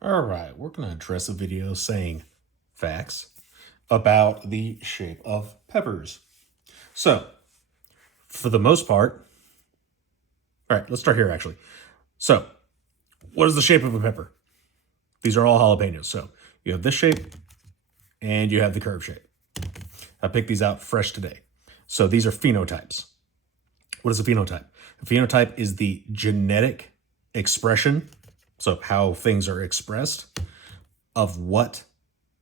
All right, we're going to address a video saying facts about the shape of peppers. So, for the most part, all right, let's start here actually. So, what is the shape of a pepper? These are all jalapenos. So, you have this shape and you have the curve shape. I picked these out fresh today. So, these are phenotypes. What is a phenotype? A phenotype is the genetic expression, so how things are expressed, of what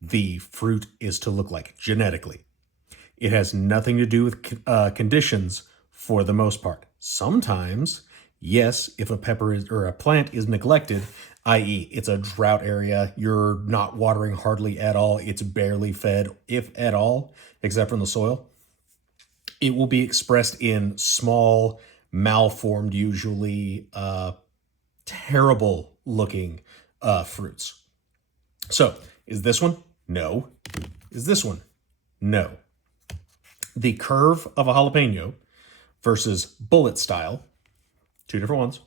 the fruit is to look like genetically. It has nothing to do with conditions for the most part. Sometimes, yes, if a pepper is, or a plant is neglected, i.e. it's a drought area, you're not watering hardly at all, it's barely fed, if at all, except from the soil, it will be expressed in small, malformed, usually terrible looking fruits. So, is this one? No. Is this one? No. The curve of a jalapeno versus bullet style, two different ones,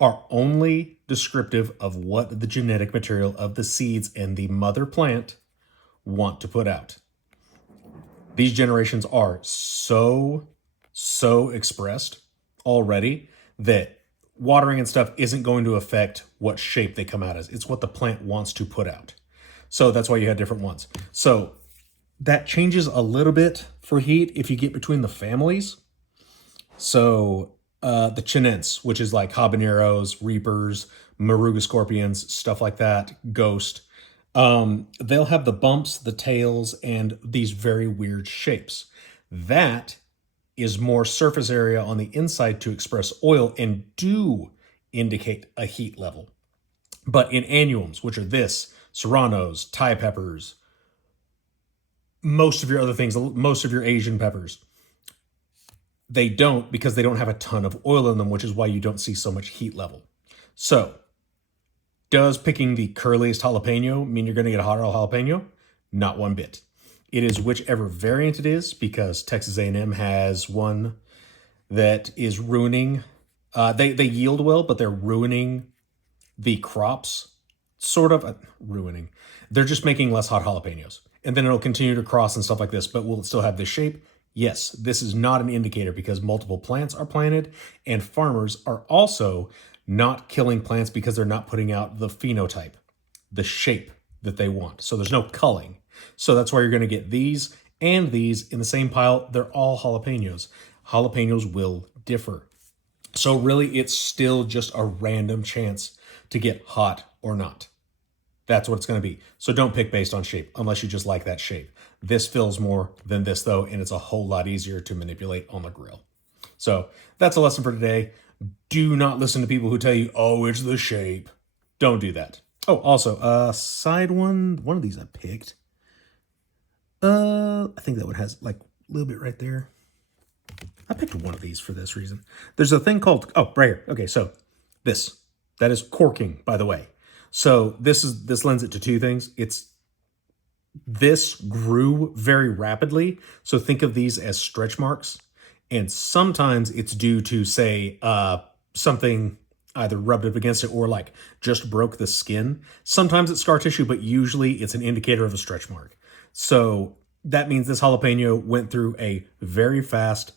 are only descriptive of what the genetic material of the seeds and the mother plant want to put out. These generations are so expressed already that watering and stuff isn't going to affect what shape they come out as. It's what the plant wants to put out. So that's why you have different ones. So that changes a little bit for heat if you get between the families. So the chinense, which is like habaneros, reapers, Moruga Scorpions, stuff like that, ghost, they'll have the bumps, the tails, and these very weird shapes. That is more surface area on the inside to express oil and do indicate a heat level. But in annuums, which are this, serranos, Thai peppers, most of your other things, most of your Asian peppers, they don't, because they don't have a ton of oil in them, which is why you don't see so much heat level. So, does picking the curliest jalapeno mean you're going to get a hotter jalapeno? Not one bit. It is whichever variant it is, because Texas A&M has one that is ruining. They yield well, but they're ruining the crops. Sort of ruining. They're just making less hot jalapenos. And then it'll continue to cross and stuff like this, but will it still have this shape? Yes, this is not an indicator because multiple plants are planted and farmers are also not killing plants because they're not putting out the phenotype, the shape that they want. So there's no culling. So that's why you're going to get these and these in the same pile. They're all jalapenos. Jalapenos will differ. So really, it's still just a random chance to get hot or not. That's what it's going to be. So don't pick based on shape unless you just like that shape. This fills more than this though, and it's a whole lot easier to manipulate on the grill. So that's a lesson for today. Do not listen to people who tell you, oh, it's the shape. Don't do that. Oh, also, side one of these I picked. I think that one has like a little bit right there. I picked one of these for this reason. There's a thing called, oh, right here. Okay, so that is corking, by the way. So this lends it to two things. This grew very rapidly. So think of these as stretch marks. And sometimes it's due to, say, something either rubbed up against it or like just broke the skin. Sometimes it's scar tissue, but usually it's an indicator of a stretch mark. So that means this jalapeno went through a very fast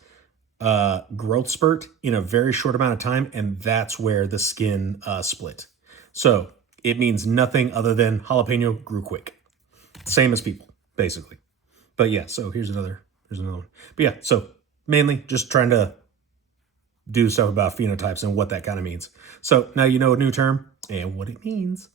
growth spurt in a very short amount of time, and that's where the skin split. So it means nothing other than jalapeno grew quick. Same as people, basically. But yeah, so here's another one. But yeah, so mainly just trying to do stuff about phenotypes and what that kind of means. So now you know a new term and what it means.